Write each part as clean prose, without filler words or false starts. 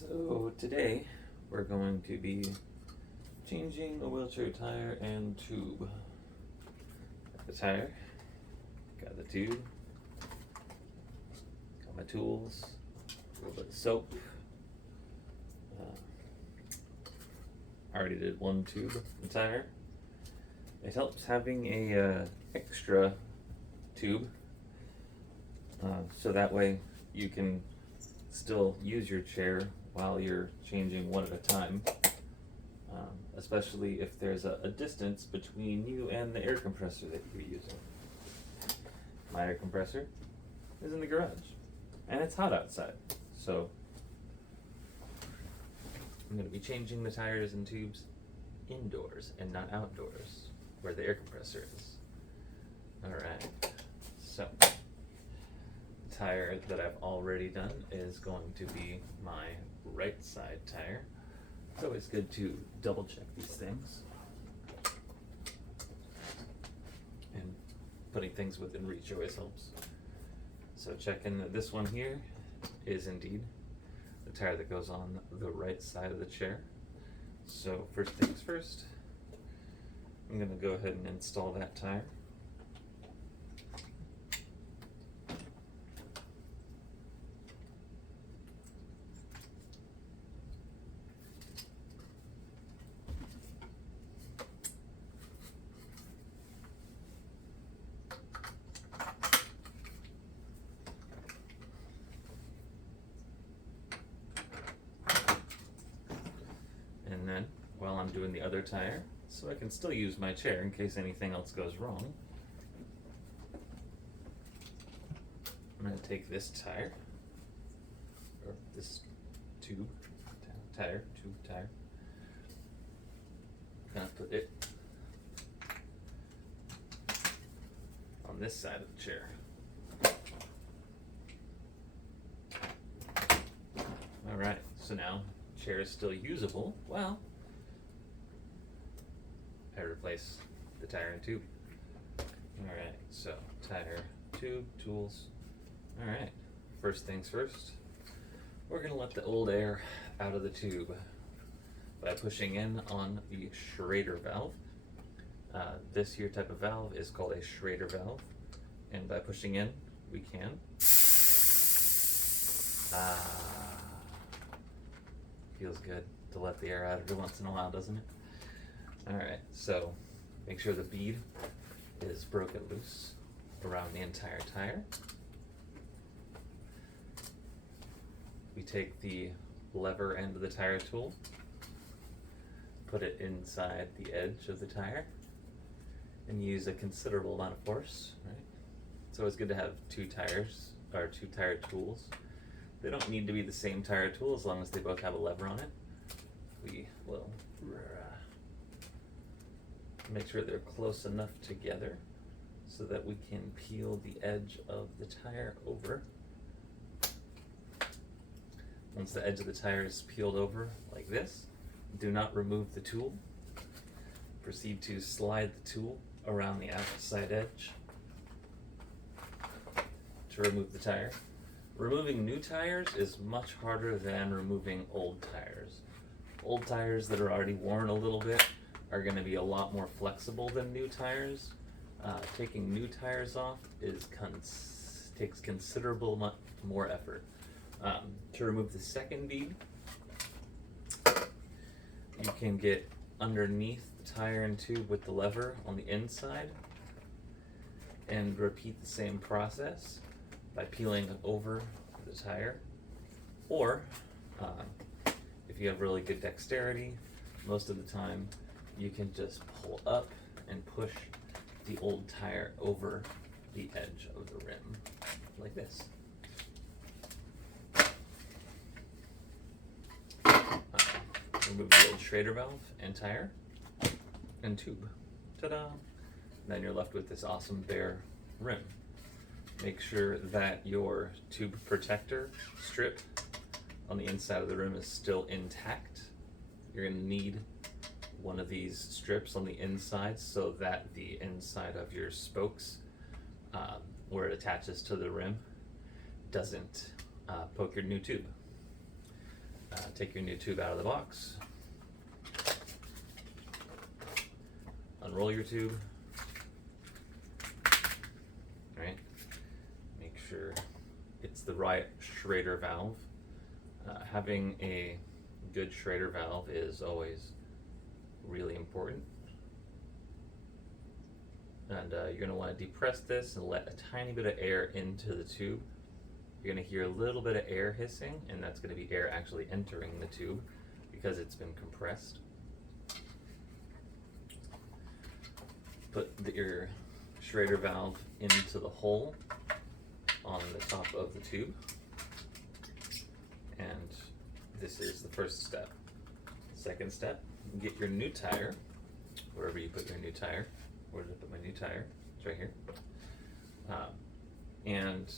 So today we're going to be changing a wheelchair tire and tube. Got the tire, got the tube, got my tools, a little bit of soap. I already did one tube of the tire. It helps having a extra tube, so that way you can still use your chair while you're changing one at a time, especially if there's a distance between you and the air compressor that you're using. My air compressor is in the garage, and it's hot outside, so I'm going to be changing the tires and tubes indoors and not outdoors, where the air compressor is. Alright, so the tire that I've already done is going to be my right side tire. It's always good to double check these things. And putting things within reach always helps. So checking that this one here is indeed the tire that goes on the right side of the chair. So first things first, I'm going to go ahead and install that tire. And then, while I'm doing the other tire, so I can still use my chair in case anything else goes wrong, I'm going to take this tire, or this tube, tire, I'm going to put it on this side of the chair. Alright, so now chair is still usable. Well, I replace the tire and tube. Alright, so tire, tube, tools. Alright, first things first, we're going to let the old air out of the tube by pushing in on the Schrader valve. This here type of valve is called a Schrader valve, and by pushing in, we can feels good to let the air out every once in a while, doesn't it? Alright, so make sure the bead is broken loose around the entire tire. We take the lever end of the tire tool, put it inside the edge of the tire, and use a considerable amount of force. Right? It's always good to have two tires, or two tire tools. They don't need to be the same tire tool as long as they both have a lever on it. We will make sure they're close enough together so that we can peel the edge of the tire over. Once the edge of the tire is peeled over like this, do not remove the tool. Proceed to slide the tool around the outside edge to remove the tire. Removing new tires is much harder than removing old tires. Old tires that are already worn a little bit are going to be a lot more flexible than new tires. Taking new tires off takes considerable more effort. To remove the second bead, you can get underneath the tire and tube with the lever on the inside and repeat the same process by peeling over the tire, or if you have really good dexterity, most of the time you can just pull up and push the old tire over the edge of the rim like this. Remove the old Schrader valve and tire and tube. Ta-da! Then you're left with this awesome bare rim. Make sure that your tube protector strip on the inside of the rim is still intact. You're going to need one of these strips on the inside so that the inside of your spokes, where it attaches to the rim, doesn't poke your new tube. Take your new tube out of the box. Unroll your tube. All right. Make sure it's the right Schrader valve. Having a good Schrader valve is always really important. And you're going to want to depress this and let a tiny bit of air into the tube. You're going to hear a little bit of air hissing, and that's going to be air actually entering the tube because it's been compressed. Put your Schrader valve into the hole on the top of the tube, and this is the first step. Second step, get your new tire, wherever you put your new tire. Where did I put my new tire? It's right here. And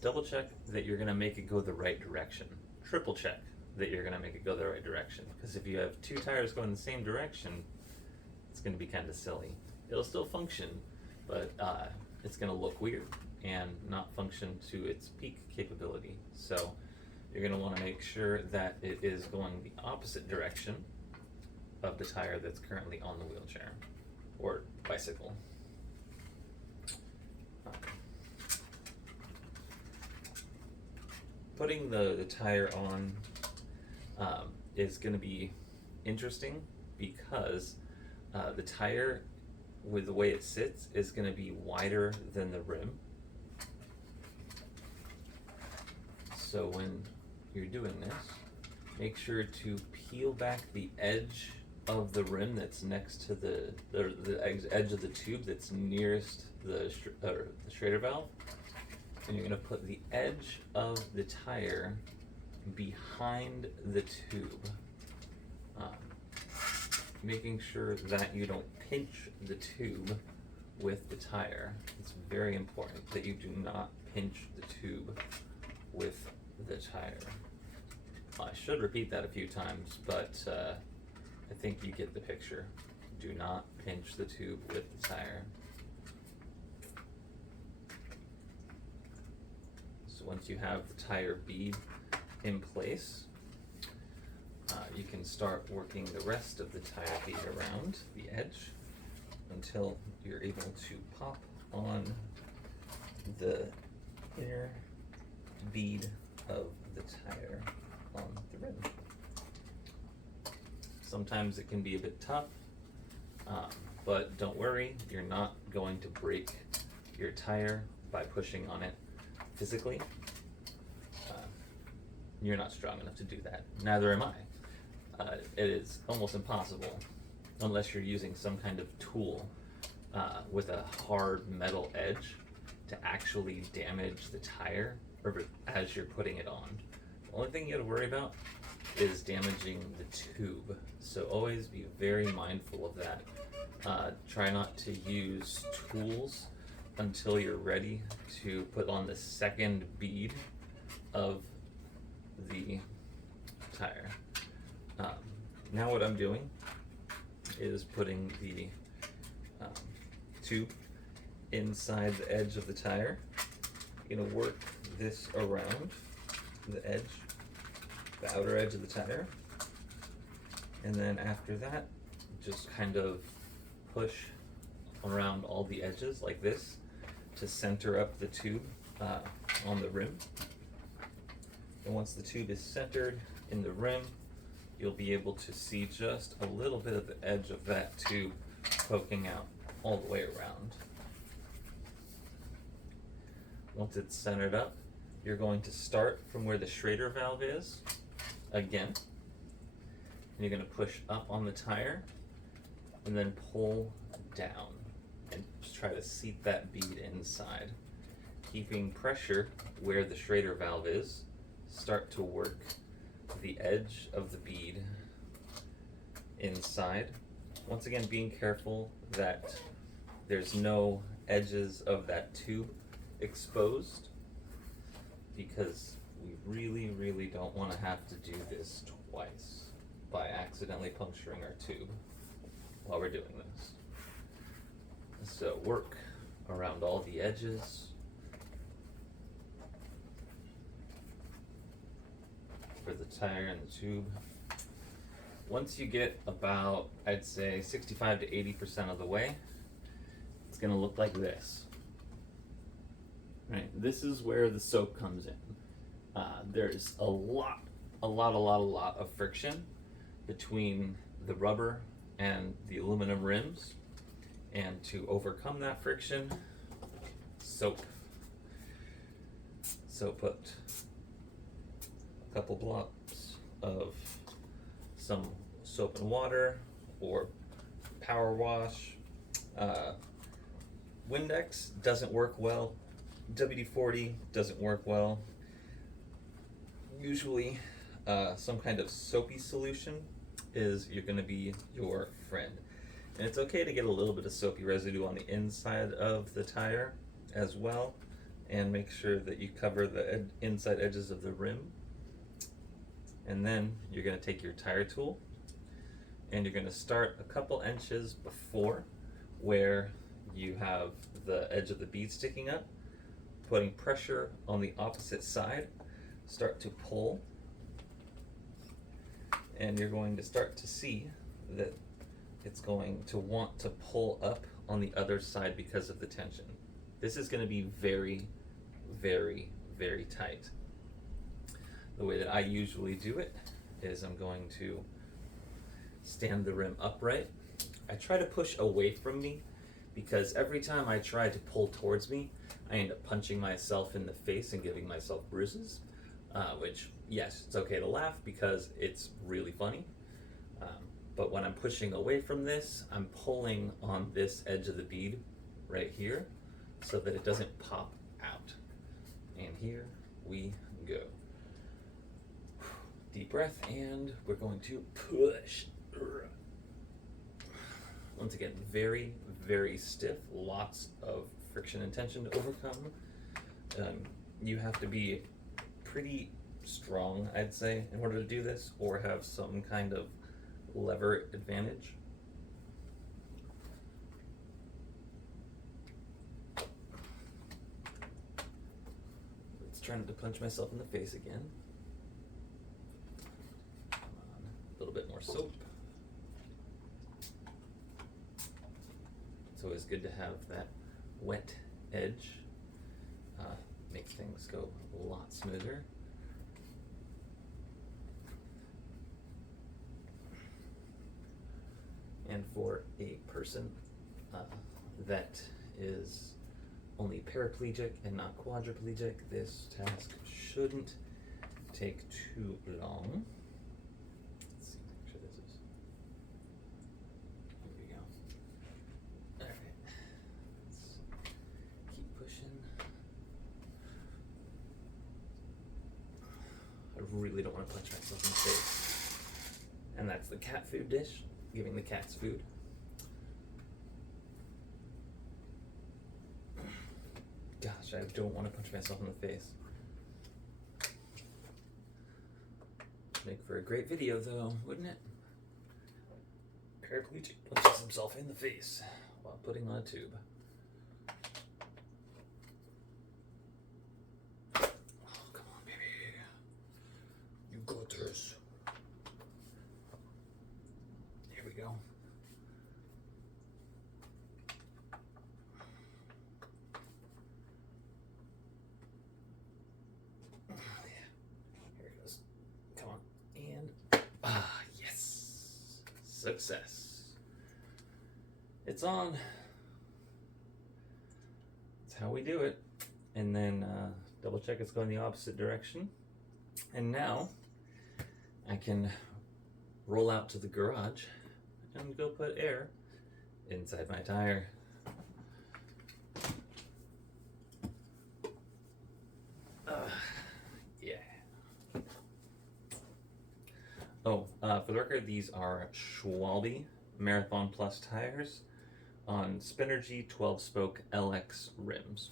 double check that you're gonna make it go the right direction. Triple check that you're gonna make it go the right direction. Because if you have two tires going the same direction, it's gonna be kind of silly. It'll still function, but it's gonna look weird and not function to its peak capability. So you're gonna wanna make sure that it is going the opposite direction of the tire that's currently on the wheelchair or bicycle. Putting the tire on is going to be interesting because the tire, with the way it sits, is going to be wider than the rim. So when you're doing this, make sure to peel back the edge of the rim that's next to the edge of the tube that's nearest the Schrader valve, and you're going to put the edge of the tire behind the tube, making sure that you don't pinch the tube with the tire. It's very important that you do not pinch the tube with the tire. I should repeat that a few times, but I think you get the picture. Do not pinch the tube with the tire. So once you have the tire bead in place, you can start working the rest of the tire bead around the edge until you're able to pop on the inner bead of the tire on the rim. Sometimes it can be a bit tough, but don't worry, you're not going to break your tire by pushing on it physically. You're not strong enough to do that. Neither am I. It is almost impossible unless you're using some kind of tool with a hard metal edge to actually damage the tire as you're putting it on. The only thing you have to worry about is damaging the tube. So always be very mindful of that. Try not to use tools until you're ready to put on the second bead of the tire. Now what I'm doing is putting the tube inside the edge of the tire. You're gonna work this around the edge, the outer edge of the tire, and then after that, just kind of push around all the edges like this to center up the tube on the rim. And once the tube is centered in the rim, you'll be able to see just a little bit of the edge of that tube poking out all the way around. Once it's centered up, you're going to start from where the Schrader valve is again. And you're going to push up on the tire and then pull down and just try to seat that bead inside. Keeping pressure where the Schrader valve is, start to work the edge of the bead inside. Once again, being careful that there's no edges of that tube exposed, because we really don't want to have to do this twice by accidentally puncturing our tube while we're doing this. So work around all the edges. For the tire in the tube. Once you get about, I'd say 65 to 80% of the way, it's gonna look like this. Right, this is where the soap comes in. There's a lot of friction between the rubber and the aluminum rims, and to overcome that friction, soap. So put a couple blocks of some soap and water, or power wash. Windex doesn't work well. WD-40 doesn't work well. Usually, some kind of soapy solution is going to be your friend. And it's okay to get a little bit of soapy residue on the inside of the tire as well, and make sure that you cover the inside edges of the rim. And then you're going to take your tire tool and you're going to start a couple inches before where you have the edge of the bead sticking up, putting pressure on the opposite side. Start to pull, and you're going to start to see that it's going to want to pull up on the other side because of the tension. This is going to be very, very, very tight. The way that I usually do it is I'm going to stand the rim upright. I try to push away from me, because every time I try to pull towards me, I end up punching myself in the face and giving myself bruises, which, yes, it's okay to laugh because it's really funny. But when I'm pushing away from this, I'm pulling on this edge of the bead right here so that it doesn't pop out. And here we go. Deep breath, and we're going to push. Once again, very, very stiff, lots of friction and tension to overcome. You have to be pretty strong, I'd say, in order to do this, or have some kind of lever advantage. It's trying to punch myself in the face again. Come on, a little bit more soap. It's always good to have that wet edge. Makes things go a lot smoother. And for a person that is only paraplegic and not quadriplegic, this task shouldn't take too long. Let's see, make sure this is. Here we go. All right. Let's keep pushing. I really don't want to punch myself in the face. And that's the cat food dish. Giving the cats food. Gosh, I don't want to punch myself in the face. Make for a great video though, wouldn't it? Paraplegic punches himself in the face while putting on a tube. Oh, come on, baby. You got this. Here we go. Here it goes. Come on. And yes. Success. It's on. That's how we do it. And then double check it's going the opposite direction. And now I can roll out to the garage and go put air inside my tire. Yeah. Oh, for the record, these are Schwalbe Marathon Plus tires on Spinergy 12-spoke LX rims.